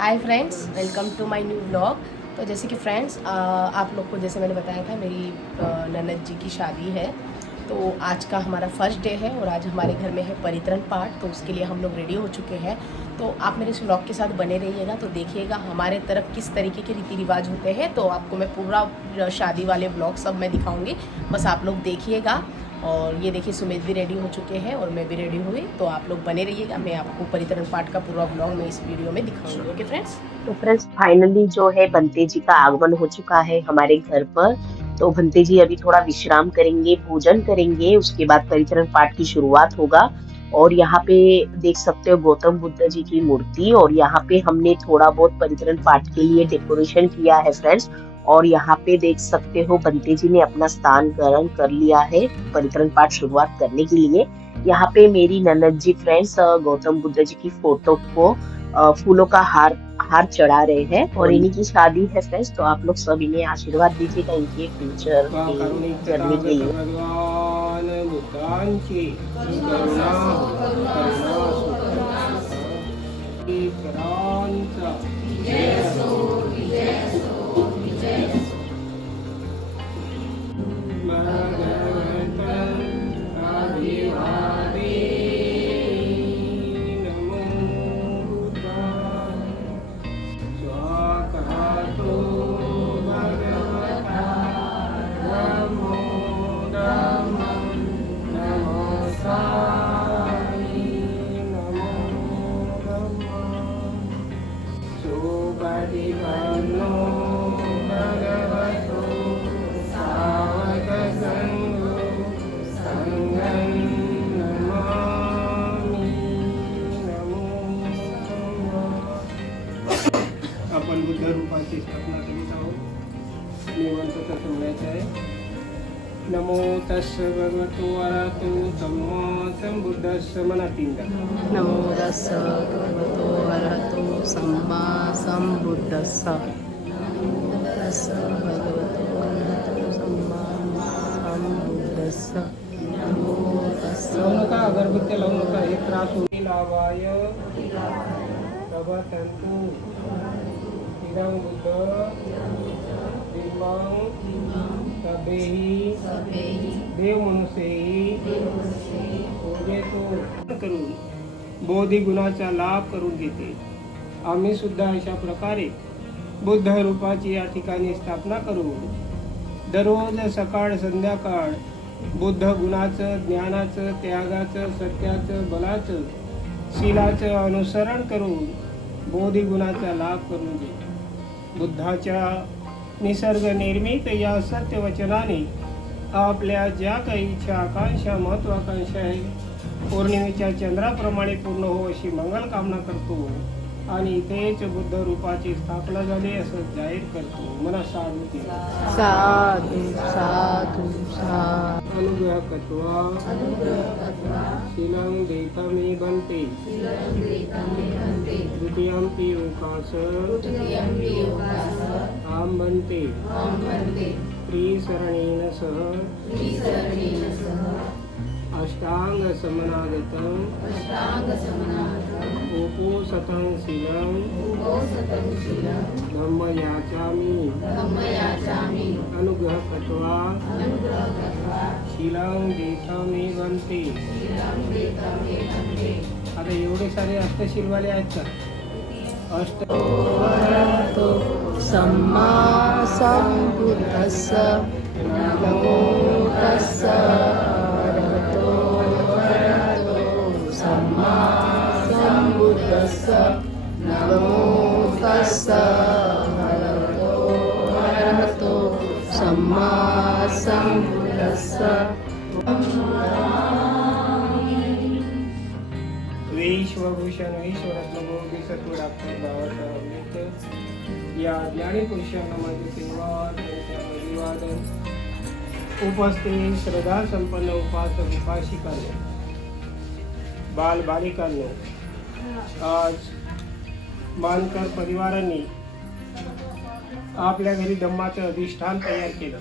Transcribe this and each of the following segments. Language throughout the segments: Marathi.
High friends, welcome to my new blog. तो जैसे कि फ्रेंड्स, आप लोग को जैसे मैंने बताया था, मेरी ननद जी की शादी है। तो आज का हमारा फर्स्ट डे है और आज हमारे घर में है परित्रण पाठ। तो उसके लिए हम लोग रेडी हो चुके हैं। तो आप मेरे इस ब्लॉग के साथ बने रहिएगा, तो देखिएगा हमारे तरफ किस तरीके के रीति रिवाज होते हैं। तो आपको मैं पूरा शादी वाले ब्लॉग सब मैं दिखाऊँगी, बस आप लोग देखिएगा। और ये देखिए, सुमित भी रेडी हो चुके हैं और मैं भी रेडी हुई। तो आप लोग बने रहिएगा, मैं आपको परित्रण पाठ का पूरा ब्लॉग मैं इस वीडियो में दिखाऊंगी। Okay friends. तो फ्रेंड्स फाइनली जो है बंते जी का आगमन हो चुका है हमारे घर पर। तो बंते जी अभी थोड़ा विश्राम करेंगे, भोजन करेंगे, उसके बाद परित्रण पाठ की शुरुआत होगा। और यहाँ पे देख सकते हो गौतम बुद्ध जी की मूर्ति, और यहाँ पे हमने थोड़ा बहुत परित्रण पाठ के लिए डेकोरेशन किया है फ्रेंड्स। और यहाँ पे देख सकते हो बंते जी ने अपना स्थान ग्रहण कर लिया है परित्रण पाठ शुरुआत करने के लिए। यहाँ पे मेरी ननद जी फ्रेंड्स गौतम बुद्ध जी की फोटो को फूलों का हार हार चढ़ा रहे हैं, और इन्हीं की शादी है फ्रेंड्स। तो आप लोग सब इन्हें आशीर्वाद दीजिएगा इनके फ्यूचर की जर्नी के लिए। आपण बुद्ध रूपाची स्थापना करीत आहोत। निवंत तसं म्हणायचं आहे, नमो तस्स भगवतो अरहतो सम्मा संबुद्धस्स म्हणा तीनदा। नमो तस्स भगवतो अरहतो सम्मा संबुद्धस्स। नमो तस्स भगवतो अरहतो सम्मा संबुद्धस्स। नमो तस्स। लावू नका, अगरबत्त्या लावू नका, हे त्रास होईल। लावाय प्रभातंतु इदं बुद्ध बिंबं सभेहि देव मनुष्येहि पूजेतो करून बोधी गुणाचा लाभ करून घेते। आम्ही सुद्धा अशा प्रकारे बुद्ध रूपाची या ठिकाणी स्थापना करून दररोज सकाळ संध्याकाळ बुद्ध गुणाचं, ज्ञानाचं, त्यागाचं, सत्याचं, बलाचं, शीलाचं अनुसरण करून बोधी गुणाचा लाभ करून घे। बुद्धाच्या निसर्ग निर्मित या सत्य वचनाने आपल्या ज्या काही इच्छा, आकांक्षा, महत्वाकांक्षा आहे पौर्णिमेच्या चंद्राप्रमाणे पूर्ण हो अशी मंगल कामना करतो आणि इथेच बुद्ध रूपाची स्थापना झाली असं जाहीर करतो। मला साधू साधु साधु साधु। अनुग्रह कत्वा शीलं देतमे बन्ते द्वितीयम्पि ओकास आम बन्ते त्रिसरणेन सह अष्टांग समनागतं उपोसतं शीलं धम्म याचामि अनुग्रह कत्वा शीलं देतमे बन्ते। आता एवढे सारे अष्टशीलवाले आहेत का? अष्ट अरहतो सम्मा संबुद्धस्स। नमो तस्स भगवतो अरहतो सम्मा संबुद्धस्स। नमो तस्स भगवतो अरहतो सम्मा संबुद्धस्स। वेश्वभूषण विश्वरत्न गोपी सत्व डॉक्टर बाबासाहेब आंबेडकर या ज्ञानी पुरुषांना माझे सेवा त्यांचे अभिवादन। उपस्थित श्रद्धा संपन्न उपासक उपासिकांनो, बाल बालिकांनो, आज मानकर परिवारांनी आपल्या घरी धम्माचं अधिष्ठान तयार केलं।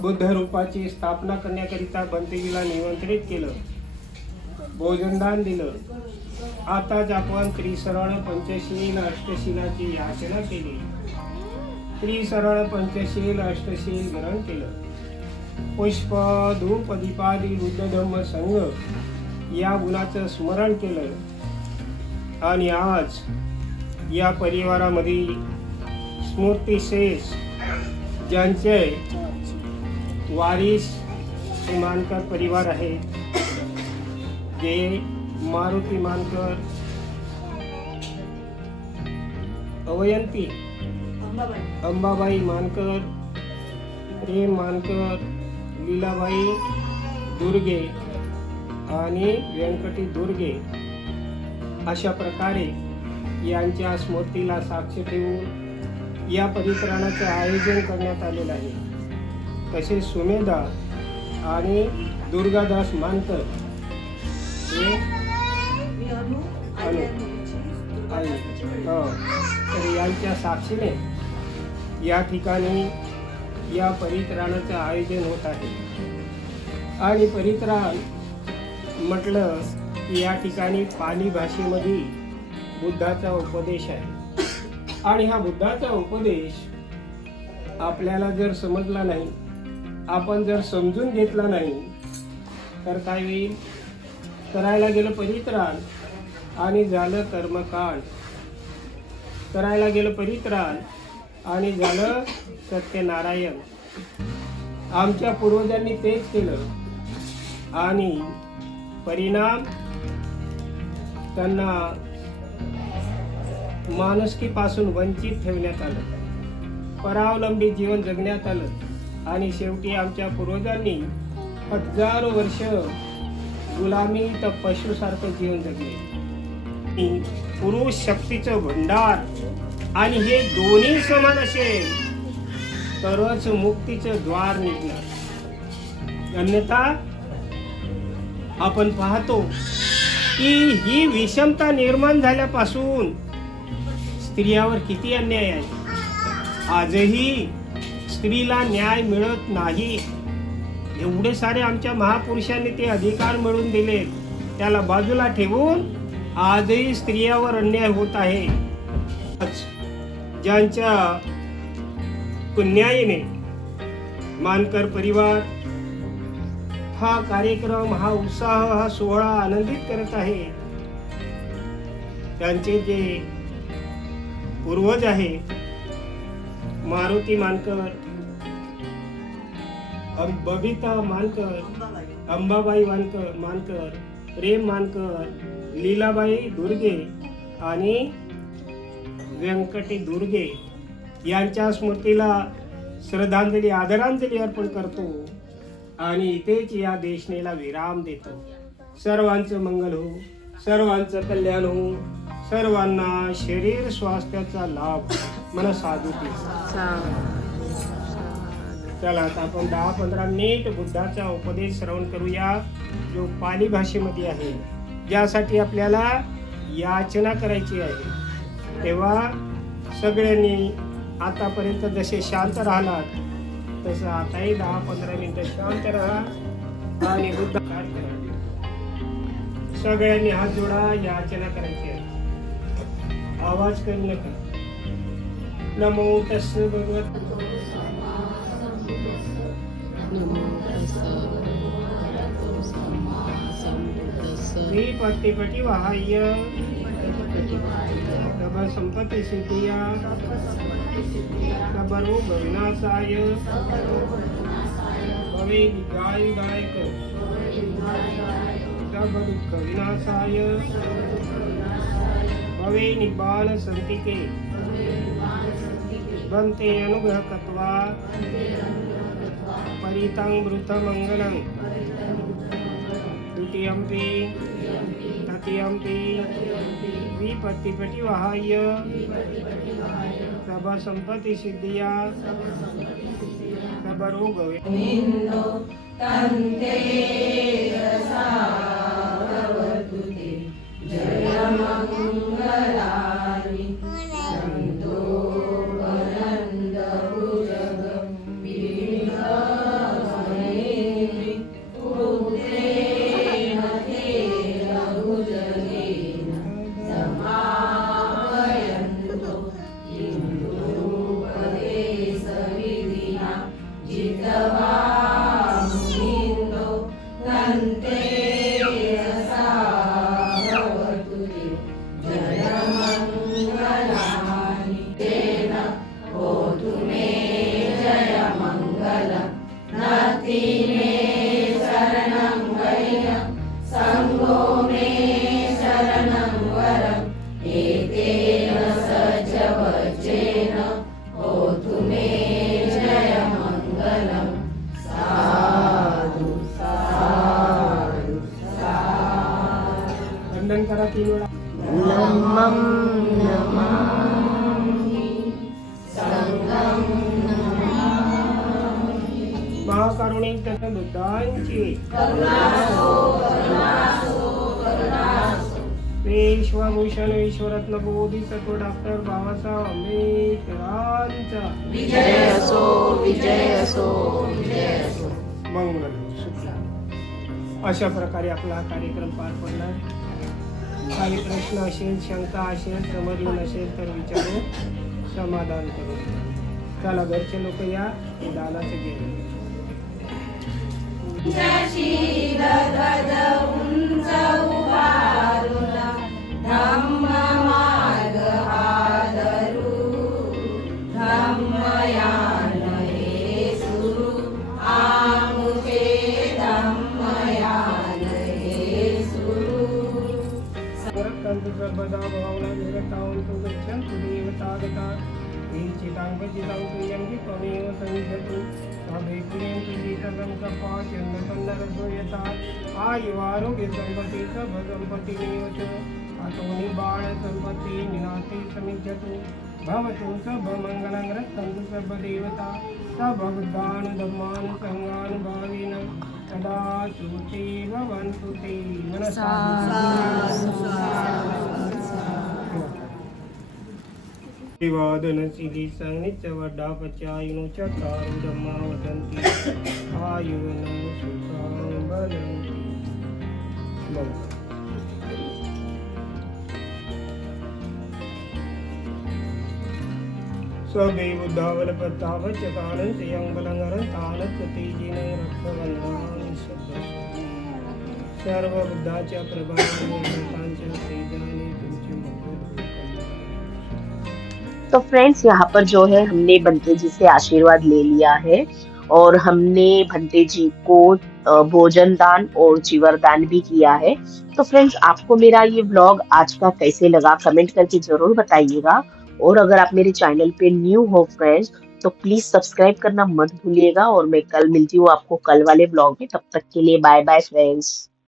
बुद्ध रूपाची स्थापना करण्याकरिता बंतेजीला निमंत्रित केलं, भोजनदान दिलं आताच आपण त्रिसरण पंचशील अष्टशिलाची याचना केली. त्रिसरण पंचशील अष्टशील ग्रहण केलं. पुष्प धूप दीपादी बुद्ध धम्म संघ या गुणाचं स्मरण केलं. आणि आज या परिवारामध्ये स्मृतिशेष ज्यांचे वारिस हे मानकर परिवार आहे, जे मारुती मानकर, अवयंती अंबाबाई मानकर, प्रेम मानकर, लीलाबाई दुर्गे आणि व्यंकटी दुर्गे अशा प्रकारे यांच्या स्मृतीला साक्ष ठेवून या परित्राणाचे आयोजन करण्यात आलेलं आहे. तसेच सुमेधा आणि दुर्गादास मानकर हे आई तर यांच्या साक्षीने या ठिकाणी या परित्राणाचं आयोजन होत आहे. आणि परित्राण म्हटलं की या ठिकाणी पाली भाषेमध्ये बुद्धाचा उपदेश आहे. आणि हा बुद्धाचा उपदेश आपल्याला जर समजला नाही, आपण जर समजून घेतला नाही, तर काय होईल? करायला गेलं परित्राण आणि झालं कर्मकांड, करायला गेलं परित्राण आणि झालं सत्यनारायण. आमच्या पूर्वजांनी तेच केलं आणि परिणाम त्यांना माणुसकीपासून वंचित ठेवण्यात आलं, परावलंबी जीवन जगण्यात आलं आणि शेवटी आमच्या पूर्वजांनी हजारो वर्ष गुलामी तर पशुसारखं जीवन जगले. पुरुष शक्तीचं भंडार आणि हे दोन्ही समान असेल तरच मुक्तीचं द्वार निघणार. अन्यथा आपण पाहतो की ही विषमता निर्माण झाल्यापासून स्त्रियावर किती अन्याय आहे. आजही स्त्रीला न्याय मिळत नाही. एवढे सारे आमच्या महापुरुषांनी ते अधिकार मिळवून दिले, त्याला बाजूला ठेवून आजही स्त्रियावर अन्याय होत आहे. ज्यांच्या पुण्याईने मानकर परिवार हा कार्यक्रम, हा उत्साह, हा सोहळा आनंदित करत आहे. त्यांचे जे पूर्वज आहे मारुती मानकर, बबिता मानकर, अंबाबाई मानकर, प्रेम मानकर, लीलाबाई दुर्गे आणि व्यंकटी दुर्गे यांच्या स्मृतीला श्रद्धांजली, आदरांजली अर्पण करतो आणि इथेच या देशनेला विराम देतो. सर्वांचं मंगल हो, सर्वांचं कल्याण हो, सर्वांना शरीर स्वास्थ्याचा लाभ मला साधू दे. चला आता आपण 10-15 मिनिट बुद्धाचा उपदेश श्रवण करूया, जो पाली भाषेमध्ये आहे, ज्यासाठी आपल्याला याचना करायची आहे. तेव्हा सगळ्यांनी आतापर्यंत जसे शांत राहिलात तसं आताही 10-15 मिनिटं शांत राहा आणि बुद्ध कार्य करा. सगळ्यांनी हात जोडा, याचना करायची आहे. आवाज करू नका. नमो तस्स भगवत पट्टी वहाय्य तब संपत्ति सिद्धिया तब रोग विनाशाय भवे गायक तब दुःख विनाशाय भवे निब्बाण संतिके बंते अनुग्रह कत्वा परितं मृत मंगलं द्वितीयंपि तृतीयंपि विपत्तिपति वहाय्य तब संपत्ति सिद्धिया तब रोग तथा बुद्धांची विश्वभूषण विश्वरत्न बोधिसत्व डॉक्टर बाबासाहेब आंबेडकरांचा मंगल सुखी. अशा प्रकारे आपला हा कार्यक्रम पार पडला. काही प्रश्न असेल, शंका असेल, समजलं नसेल तर विचारू, समाधान करू. चला घरचे लोक या, हे दानाचे घेऊन. रक्षन्तु सर्वदा भावना निरतावन्तु गच्छन्तु देवतागता चितां तुयं त्वमेव संविधतु तवे पुण्यन्तु जीतलं कपाचन्दकन्दरसो यथा आयुवारोग्यसम्पत्ति सर्वसम्पत्तिमेव च अतो निबाणसम्पत्ति विनाशे समिज्जतु भवतु सर्वमङ्गलं रक्षन्तु सर्वदेवता सर्वबुद्धानुधर्मानुसङ्गानुभावेन सदा सुते भवन्तु ते मनसा वादनशीली संनित्यवड्डापचायिनो चत्वारो धम्मा वदन्ति आयुवनं सुखं वदन्ति. स्वभे बुद्धावलपत्तावच्चकालं च यं बलङ्गरं तानच्च तेजेन रक्षवन्नानि सर्वबुद्धाच्या प्रभावांच्या तेजाने तुमचे तो फ्रेंड्स यहाँ पर जो है हमने भंते जी से आशीर्वाद ले लिया है और हमने भंते जी को भोजन दान और चिवर दान भी किया है. तो फ्रेंड्स आपको मेरा ये व्लॉग आज का कैसे लगा कमेंट करके जरूर बताइएगा. और अगर आप मेरे चैनल पे न्यू हो फ्रेंड्स तो प्लीज सब्सक्राइब करना मत भूलिएगा. और मैं कल मिलती हूँ आपको कल वाले व्लॉग में. तब तक के लिए बाय बाय फ्रेंड्स.